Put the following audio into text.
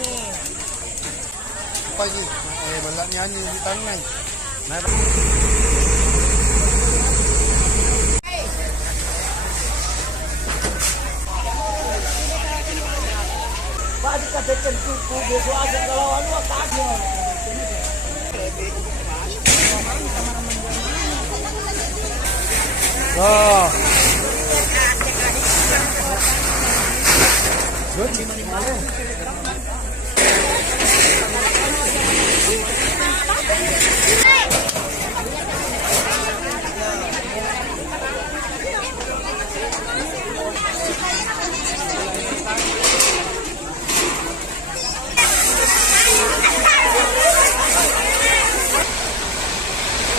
Apa lagi? Balak nyanyi di tangan. Naik. Pak dikatakan kuku besok aja kalau anu tak ada. Oh. Good.